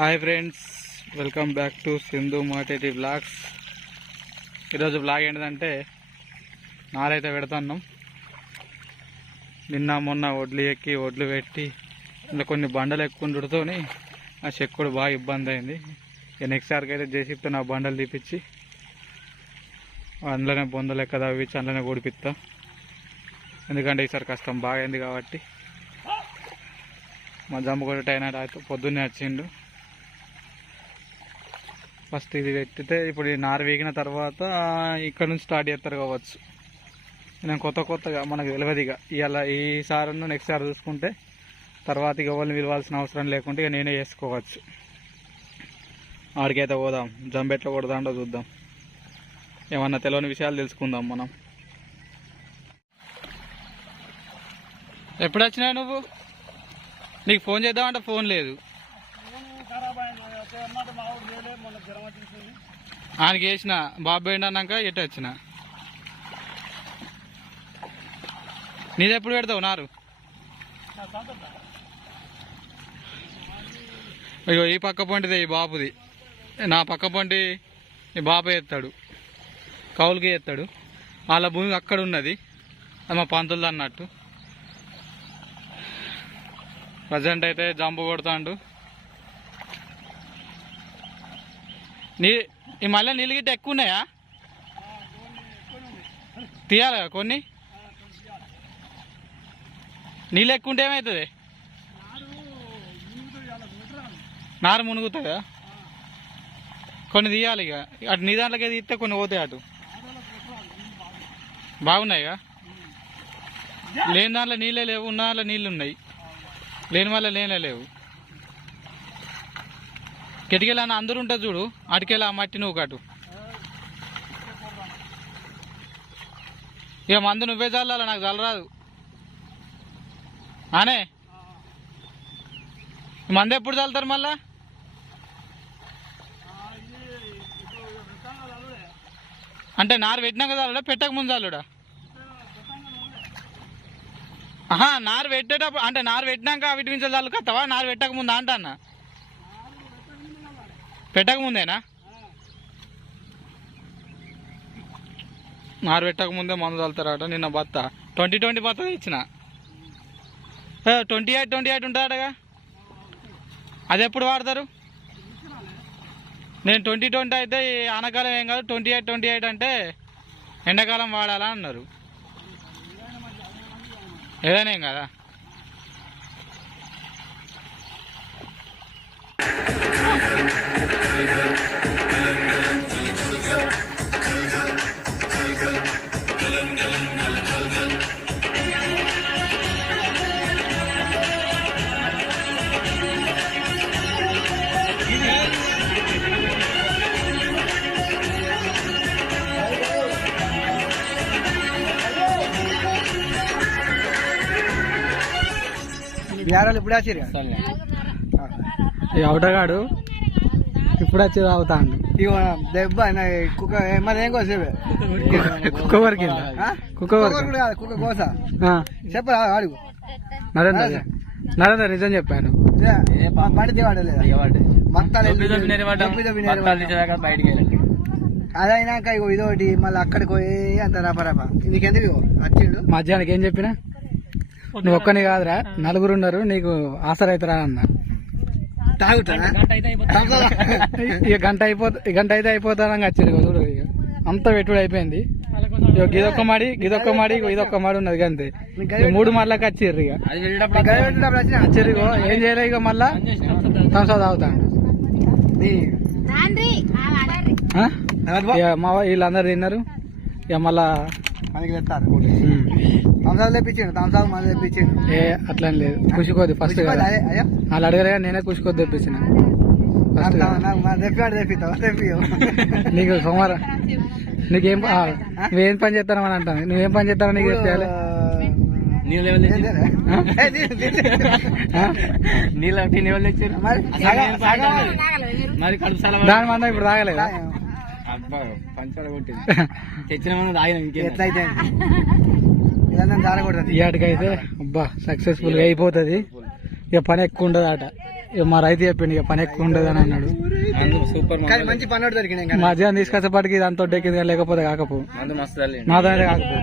Hi friends, welcome back to Sindhu Mateti blogs. ఈరోజు blog ఏంటంటే నారైతే పెడుతున్నాం. నిన్న మొన్న ఒడ్లు ఎక్కి ఒడ్లు పెట్టి ఇలా కొన్ని బండలు ఎక్కుండుతోని ఆ చెక్కుడు బాగా ఇబ్బంది అయింది. నెక్స్ట్ సార్కి అయితే జేసీతో నా బండలు తీపిచ్చి అందులోనే బొందలు ఎక్క తవ్వించి అందులోనే ఓడిపిస్తా. ఎందుకంటే ఈసారి కష్టం బాగా అయింది కాబట్టి. మా జమ్ముగూడ టైం అయితే పొద్దున్నే వచ్చిండు. ఫస్ట్ ఇది పెట్టితే ఇప్పుడు ఈ నారు వీగిన తర్వాత ఇక్కడ నుంచి స్టార్ట్ చేస్తారు కావచ్చు. నేను కొత్తగా మనకు తెలియదు. ఇక ఇలా ఈసారి నెక్స్ట్ సారి చూసుకుంటే తర్వాత ఇక ఎవరిని పిలవాల్సిన అవసరం లేకుంటే ఇక నేనే చేసుకోవచ్చు. ఆడికైతే పోదాం, జంబెట్లో కొడదాండో చూద్దాం. ఏమన్నా తెలియని విషయాలు తెలుసుకుందాం మనం. ఎప్పుడు వచ్చినావు నువ్వు? నీకు ఫోన్ చేద్దామంటే ఫోన్ లేదు. ఆయనకి వేసిన బాబు పోయిండు అన్నాక ఎటు వచ్చిన. నీది ఎప్పుడు పెడతావు నారు? అయ్యో, ఈ పక్క పంటిది ఈ బాబుది. నా పక్క పంటి ఈ బాబు ఎత్తాడు, కౌలుకి ఎత్తాడు. వాళ్ళ భూమి అక్కడ ఉన్నది, అది మా పంతులది అన్నట్టు. ప్రజెంట్ అయితే జంపు కొడతాండు. ఈ మళ్ళీ నీళ్ళు గిట్ట ఎక్కువ ఉన్నాయా? తీయాలి కదా కొన్ని. నీళ్ళు ఎక్కువ ఉంటే ఏమవుతుంది? నారు మునుగుతుందా? కొన్ని తీయాలి. ఇక అటు నీ దాంట్లోకి తీస్తే కొన్ని పోతాయి. అటు బాగున్నాయిగా. లేని దాంట్లో నీళ్ళే లేవు, ఉన్న దాంట్లో నీళ్ళు ఉన్నాయి. లేని వల్ల లేనే లేవు. కిటికీలన్న అందరూ ఉంటుంది చూడు, అటుకెళ్ళి ఆ మట్టి నువ్వు కట్టు. ఇక మందు నువ్వే చల్లాల, నాకు చల్లరాదు. అనే మందు ఎప్పుడు చల్లుతారు మళ్ళా? అంటే నారు పెట్టినాక చల్లుడా, పెట్టక ముందు చల్లుడా? నారు పెట్టేటప్పుడు అంటే నారు పెట్టినాక వీటి నుంచి చల్లు కత్తవా? నారు పెట్టక ముందు అంట అన్న. పెట్టక ముందేనా? నారు పెట్టక ముందే మందు చల్లుతారట. నిన్న బత్త 2020 బత్త ఇచ్చిన 28 ఉంటుందటగా. అది ఎప్పుడు వాడతారు? నేను 2020 అయితే ఆనకాలం ఏం కాదు, 28 అంటే ఎండాకాలం వాడాలా అన్నారు. ఏదైనా ఏం కదా. బిహారాలు ఇప్పుడు వచ్చారు. అవుటగాడు ఇప్పుడు వచ్చి తాగుతాడు. ఇక దెబ్బ కుక్క మరి ఏం కోసేవే కుక్క వరకు కుక్క కోస చెప్పరా అడుగు. నరేందర్ నిజం చెప్పాను. పండితే వాడలేదు అదైనాక ఇగో ఇదోటి మళ్ళీ అక్కడికి పోయి అంత రపరప. నీకెందుకు వచ్చిండు? మధ్యాహ్నానికి ఏం చెప్పినా నువ్వు ఒక్కని కాదురా, నలుగురు ఉన్నారు, నీకు ఆసరా అవుతారా అన్న. ఇక గంట అయితే అయిపోతానని వచ్చింది చూడు. ఇక అంత పెట్టుడు అయిపోయింది. ఇక గిదొక్క మాడి ఇదొక్క మాడి ఉన్నది అంతే. 3 మార్లకు వచ్చిర్రు. ఇక వచ్చిర్రు. ఇగో ఏం చేయలేదు. ఇక మళ్ళా థమ్స్ అప్ తాగుతాను. మా వీళ్ళందరూ తిన్నారు. ఇక మళ్ళా తెప్పించిండు. అట్లా లేదు, ఖుషి కొద్ది ఫస్ట్ వాళ్ళు అడగలే, నేనే ఖుషి కొద్ది తెప్పించిన. నీకు సోమవారం నీకేం నువ్వేం పని చేస్తాను అని అంటాను. నువ్వేం పని చేస్తానో నీకు చెప్పాలి. దాని మంద ఇప్పుడు తాగలేదా? తెచ్చిన ఎట్లయితే ఇవాటికైతే అబ్బా సక్సెస్ఫుల్ గా అయిపోతుంది. ఇక పని ఎక్కువ ఉండదు అట. ఇక మా రైతు చెప్పిండు ఇక పని ఎక్కువ ఉండదు అని అన్నాడు. సూపర్ కానీ మంచి పని దొరికినాయి మధ్యాహ్నం తీసుకొచ్చేపాటికి ఇది అంత డెక్కింది కానీ లేకపోతే కాకపో మా దాని కాకపో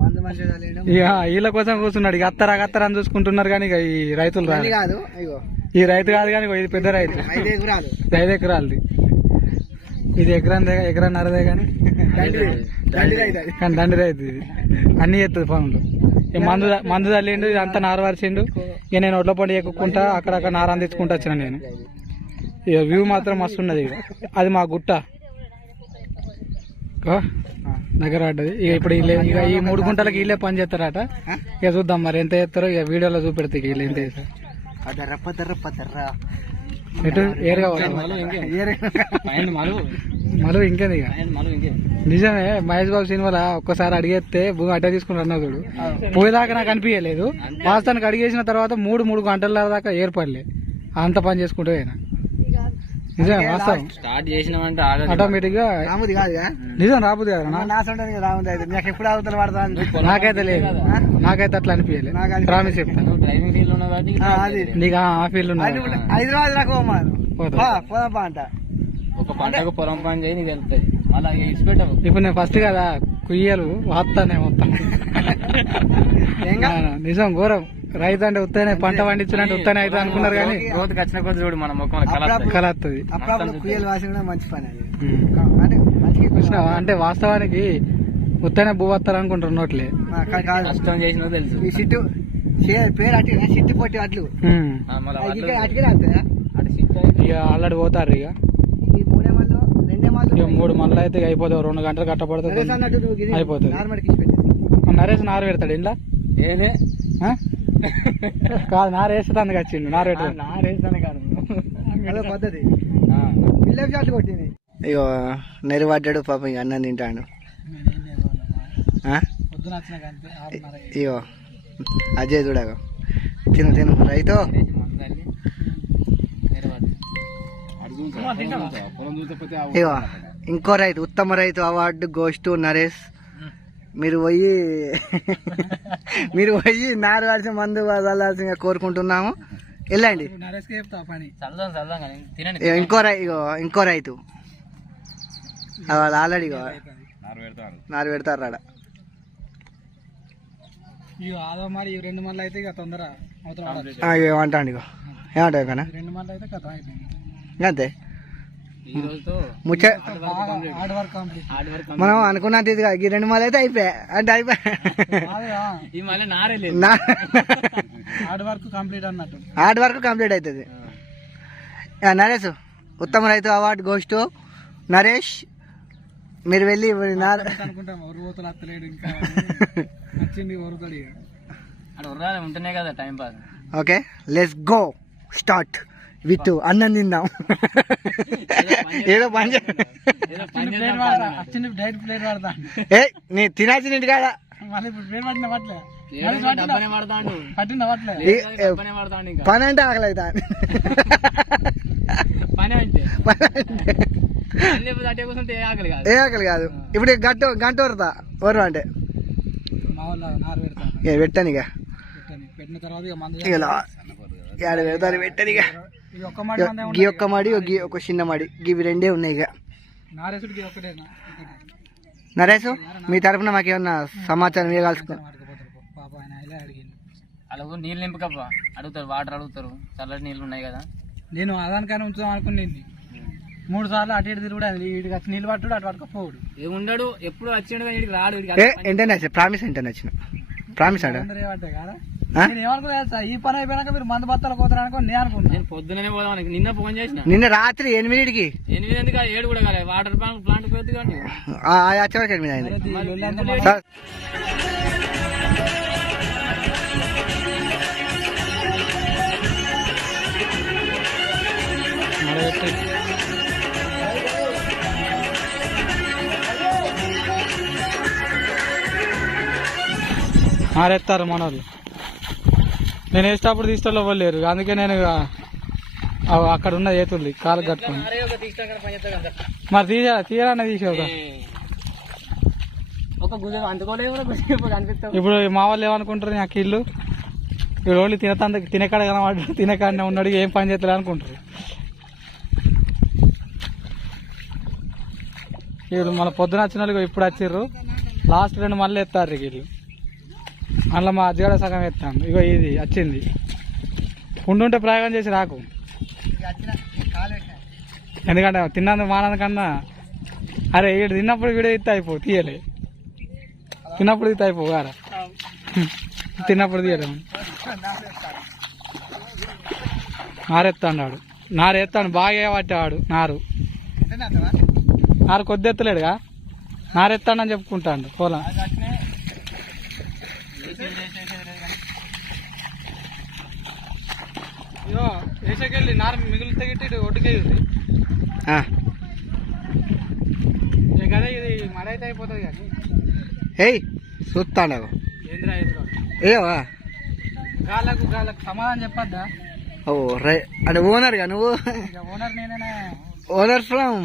మందు మంచిగా తగిలిండు. ఇక వీళ్ళ కోసం కూర్చున్నాడు. ఇక అత్తరా అని చూసుకుంటున్నారు కానీ ఇక ఈ రైతులు ఇది రాదు. కాదు ఇగో ఈ రైతు కాదు కానీ ఇది పెద్ద రైతు, 5 ఎకరాలు 5 ఎకరాలది. ఇది ఎకరన్నరదే కానీ దండి రైతు అది. కానీ దండి రైతు ఇది. అన్ని చేస్తుంది పనులు. ఇక మందు చల్లిండు, ఇదంతా నార వరిచిండు. ఇక నేను ఒడ్ల పండు ఎక్కుకుంటా అక్కడక్కడ నార తెచ్చుకుంటా వచ్చిన నేను. ఇక వ్యూ మాత్రం మస్తు ఉన్నది. ఇక అది మా గుట్ట దగ్గర పడ్డది. ఇక ఇప్పుడు ఇక ఈ 3 గుంటలకి వీళ్ళే పని చేస్తారట. ఇక చూద్దాం మరి ఎంత చేస్తారో. ఇక వీడియోలో చూపెడతాయి వీళ్ళు ఎంత చేస్తారు. ఎటు ఏరుగా మలు ఇంకేంది ఇక. నిజమే మహేష్ బాబు సినిమాలో ఒక్కసారి అడిగేస్తే భూమి అడ్డ తీసుకుని అన్నావు చూడు. పోయేదాకా నాకు అనిపించలేదు. వాస్తవానికి అడిగేసిన తర్వాత 3 గంటల దాకా ఏర్పడలే. అంత పని చేసుకుంటూ పోయినా. నిజమే వాస్తవం. స్టార్ట్ చేసినామంటే ఆటోమేటిక్ గా రాముది కాదుగా, నిజం రాబోదు కదా. నాసంటే రాముది అయితే నాకు ఎప్పుడు అవతల పడతా నాకైతే లేదు, నాకైతే అట్లా అనిపించలే. ప్రామిస్ చెప్తాను. డ్రైవింగ్ ఫీల్డ్ ఉన్న కాబట్టి అది నీకు ఆ ఫీల్డ్ ఉన్నది. హైదరాబాద్ రాకు పోతా. పోదాపా అంట. ఒక పంటకు పొలం పని చేయి నీకు వెళ్తాయి. మళ్ళీ ఇచ్చిపెట్టావు. ఇప్పుడు నేను ఫస్ట్ కదా కుయ్యలు వాస్తానే మొత్తం. నిజం ఘోరం. రైతు అంటే ఉత్తనే పంట పండించినట్టు ఉత్తనే అయితే అనుకున్నారు కానీ రోజుకి వచ్చిన కొద్ది చూడు మన ముఖం కలత్తది. అప్పుడప్పుడు కుయ్యలు వాసి కూడా మంచి పని అది. అంటే చూసినావా? అంటే వాస్తవానికి ఉత్తనే భూ వస్తారు అనుకుంటారు నోట్లే. కాదు, కష్టం చేసినా తెలుసు. ఈ సిట్టు పేరు అటు సిట్టి పొట్టి అట్లు అటుకే రాస్తుందా? ఇక ఆల్రెడీ పోతారు. ఇక ఈ 3 మళ్ళీ 2 మళ్ళీ ఇక 3 మళ్ళీ అయితే ఇక అయిపోతావు. 2 గంటలు కట్టపడుతుంది అయిపోతుంది. నరేష్ నారు పెడతాడు ఇంట్లో. ఏదే కాదు నారు వేస్తాను వచ్చిండు. నారు నారేస్తానే కాదు పద్ధతి పిల్లలు చాట్లు కొట్టింది. ఇగో నెరు పడ్డాడు పాపం. ఇక అన్నం తింటాడు. ఇగో అజయ్ చూడగా తిను రైతు. ఇగో ఇంకో రైతు, ఉత్తమ రైతు అవార్డు గోస్ టు నరేష్. మీరు పోయి నారు వాడిసిన మందు చల్లాల్సిందిగా కోరుకుంటున్నాము. వెళ్ళండి. ఇంకో రైతు వాళ్ళు ఆల్రెడీ నారు పెడతారు రాడ. ఏమంటాండి ఏమంటావు కన్నా అంతే మనం అనుకున్నది ఇది ఈ 2 మళ్ళీ అయితే అయిపోయా అంటే హార్డ్ వర్క్ కంప్లీట్ అవుతుంది. నరేష్ ఉత్తమ రైతు అవార్డు గోస్ టు నరేష్. మీరు వెళ్ళి ఉంటేనే కదా time pass. Okay let's go start with అన్నం తిందాం. ఏదో పని నీ తినాల్సిన ఇంటి కాడ పని అంటే ఆకలి అవుతా. ఏ ఆకలి కాదు. ఇప్పుడు గంట వరదా వరు అంటే పెట్టాను. ఇక పెడతారు పెట్టాను. ఇక గీ ఒక్క మాడి ఒక చిన్న మాడి ఇవి 2 ఉన్నాయి. ఇక నరేష్ మీ తరఫున మాకేమన్నా సమాచారం ఇవ్వగలుగుతాం? అలాగో నీళ్ళు నింపకప్ప అడుగుతారు, వాటర్ అడుగుతారు. చల్లటి నీళ్ళు ఉన్నాయి కదా. నేను అదానికైనా ఉంచుదాం అనుకునేది. 3 సార్లు అటు ఇటు తిరుగుడు. వీడికి వచ్చి నీళ్ళు పట్టుడు అటు పట్టుకపోడు. ఏముండడు ఎప్పుడు వచ్చిండు కానీ వీడికి రాడు. ఏంటనే ప్రామిస్ ఏంటని వచ్చిన ప్రామిస్ ఆడ ఈ పని అయిపోయినాక మీరు మందు బత్తాలు పోతారు అనుకోని నేను అనుకున్నాను. నేను పొద్దునే పోదాం. నిన్న ఫోన్ చేసిన. నిన్న రాత్రి 8కి 8 ఎందుకు 7 కూడా కాలేదు. వాటర్ ప్లాంట్ పోతుంది కానీ వచ్చేవరకు 8 అయింది. మారేస్తారు మన వాళ్ళు. నేను వేసేటప్పుడు తీసుకోలో పోలేరు. అందుకే నేను అక్కడ ఉన్న ఏతుల్ని కాలు కట్టుకుని మరి తీయాలన్నా తీసేవు. ఒక గుజ అందుకోలేదు. ఇప్పుడు మా వాళ్ళు ఏమనుకుంటారు నాకు ఇల్లు వీడు ఓన్లీ తినేకాడ కనబడ్డాడు, తినేకాడనే ఉన్నాడు, ఏం పని చేస్తాడు అనుకుంటారు. వీళ్ళు మన పొద్దున వచ్చిన వాళ్ళు ఇప్పుడు వచ్చిర్రు, లాస్ట్ 2 మళ్ళీ ఎత్తారు వీళ్ళు. అందులో మా అజ్జిగడ సగం ఎత్తాను. ఇగో ఇది వచ్చింది, ఉండుంటే ప్రయోగం చేసి రాకు, ఎందుకంటే తిన్నందుకు మానందుకన్నా. అరే వీడు తిన్నప్పుడు వీడియో ఇస్తే అయిపో, తీయలే, తిన్నప్పుడు ఇస్తే అయిపో గారా, తిన్నప్పుడు తీయలేము. నారెత్తాడు, నారెత్తాడు బాగా పట్టేవాడు, నారు కొద్ది ఎత్తలేడుగా, నారెత్తాడని చెప్పుకుంటాడు పొలం. ఇగో వేసకెళ్ళి నారు మిగిలితే గిట్టి ఒడ్డుకేది కదా, ఇది మడ అయితే అయిపోతుంది కానీ. ఏయ్ చూస్తాడు ఏంద్రా ఏవా గాలకు సమాధానం చెప్పద్దా? ఓ రై అంటే ఓనర్గా నువ్వు? ఓనర్ నేనే. ఓనర్ ఫ్రమ్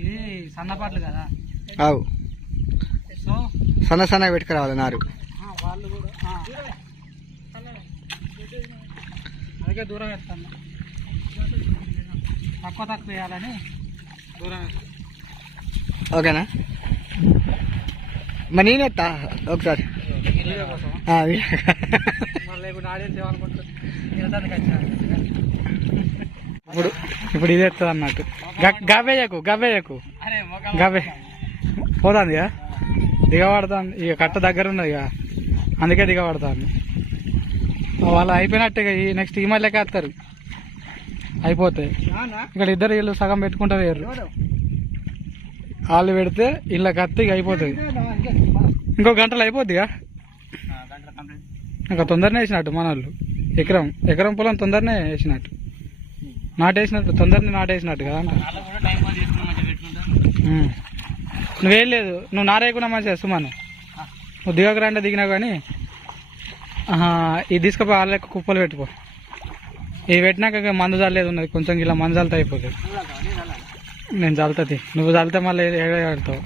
ఇది సన్నపాట్లు కదా, అవు సో సన్నగా పెట్టుకురావాలి నారు. వాళ్ళు కూడా అందుకే దూరం వేస్తాను, తక్కువ వేయాలని దూరం వేస్తాను. ఓకేనా? మరి నేనెత్తా ఒకసారి. మళ్ళీ ఇప్పుడు ఆడియన్స్ ఏమనుకుంటారు, ఇప్పుడు ఇది ఎత్తది అన్నట్టు. గబ్బేయకు గబ్బే పోతాంది ఇక, దిగబడుతుంది ఇక, కట్ట దగ్గర ఉన్నది ఇక, అందుకే దిగబడుతుంది. వాళ్ళు అయిపోయినట్టే ఈ నెక్స్ట్ ఈ మళ్ళీ వేస్తారు, అయిపోతాయి. ఇక్కడ ఇద్దరు వీళ్ళు సగం పెట్టుకుంటారు, వాళ్ళు పెడితే ఇళ్ళ కత్తి ఇక అయిపోతుంది. ఇంకో గంటలు అయిపోద్ది ఇక, ఇంకా తొందరనే వేసినట్టు మన వాళ్ళు. ఎకరం పొలం తొందరనే వేసినట్టు, నాటేసినట్టు తొందరనే నాటేసినట్టు కదా అంట. నువ్వేం లేదు, నువ్వు నారేయకుండా మంచిగా సుమాను, నువ్వు దిగకరాంటే దిగినావు కానీ ఇది తీసుకుపోయి వాళ్ళ కుప్పలు పెట్టుకో. ఇవి పెట్టినాక మందు చల్లేదు ఉన్నది, కొంచెం ఇలా మందు చల్లితే అయిపోతుంది. నేను చల్లుతుంది, నువ్వు చల్లితే మళ్ళీ పెడతావు.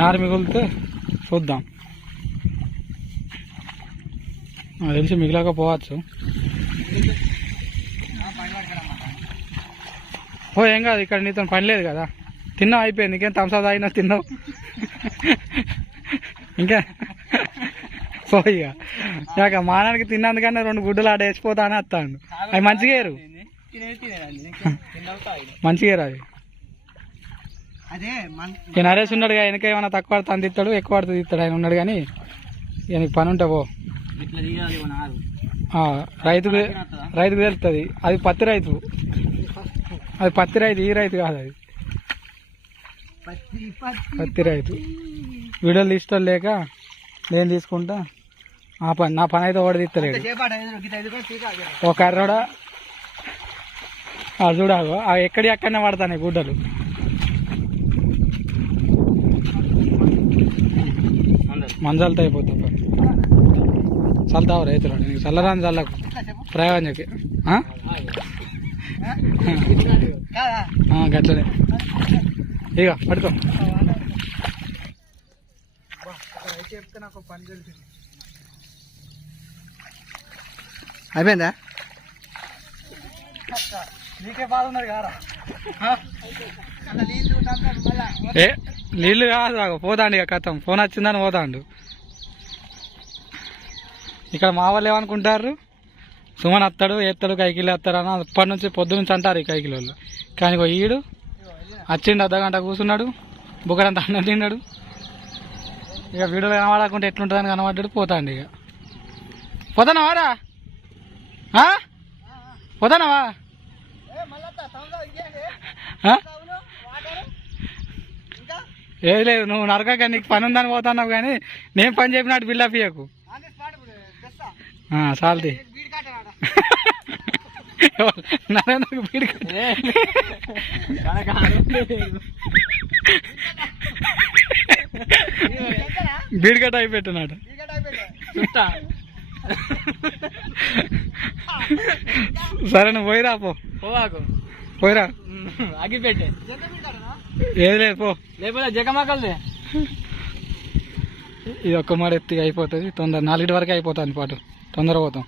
నారు మిగులితే చూద్దాం, నాకు తెలిసి మిగిలకపోవచ్చు. ఓ ఏం కాదు, ఇక్కడ నీతో పని లేదు కదా, తిన్నావు అయిపోయింది, ఇంకేం థమ్స్అప్ తాగినా తిన్నావు ఇంకా పోయిగా. ఇక మానానికి తిన్నందుకన్నా 2 గుడ్డలు ఆడ వేసిపోతా అని వస్తాడు. అవి మంచిగా ఏరు, మంచిగా ఏరు అవి. ఇక నరేష్ ఉన్నాడు, వెనక ఏమైనా తక్కువ పడుతుంది అందిస్తాడు, ఎక్కువ పడుతుంది ఇస్తాడు, ఆయన ఉన్నాడు. కానీ ఇక నీకు పని ఉంటే పో. రైతుకు తెలుస్తుంది, అది పత్తి రైతు, అది పత్తి రైతు, ఈ రైతు కాదు, అది పత్తి రైతు. వీడియోలు తీసుకోవాలి లేక నేను తీసుకుంటా, నా పని అయితే ఓడి తీస్తలేడు. ఒక కర్రోడా చూడాగు, అవి అక్కడనే పడతాయి గుడ్డలు. మంజాలతో అయిపోతాం, చల్తావు రైతులు. నీకు చల్లరాని చల్లకు ప్రయోగం చెప్పి గట్లనే ఇక పడుకో. అయిపోయిందా? నీకే బాధ ఉన్నది కదా. నీళ్ళు కాదు, పోతాండు ఇక, కథం ఫోన్ వచ్చిందని పోతాండు. ఇక్కడ మా వాళ్ళు ఏమనుకుంటారు, సుమన్ వస్తాడు ఎత్తాడు కైకిలు వేస్తాడు అని అప్పటి నుంచి పొద్దు నుంచి అంటారు ఈ కైకిలు వాళ్ళు. కానీ ఈడు వచ్చిండు, అర్ధగంట కూర్చున్నాడు, బుక్కడంతా అన్నం తిన్నాడు. ఇక వీడియోలో కనబడకుంటే ఎట్లుంటుందని కనబడ్డాడు, పోతాండు. ఇక పోతానావా రా, పోతానావా? ఏది లేదు, నువ్వు నరకక నీకు పని ఉందని పోతున్నావు, కానీ నేను పని చెప్పినట్టు బిల్డప్ ఇయ్యకు. చాలది నరేంద్రకు బీడ్ కట్ అయిపెట్టినాడు. సరే నువ్వు పోయిరా పో, పోవాకు పోయిరా. అగ్గిపెట్టే ఏది లేదు పో. లేకపోతే జగమాకల్దే. ఇది ఒక్క మాడ ఎత్తిగా అయిపోతుంది తొందర, 4 వరకు అయిపోతుంది పాటు, తొందర పోతాం.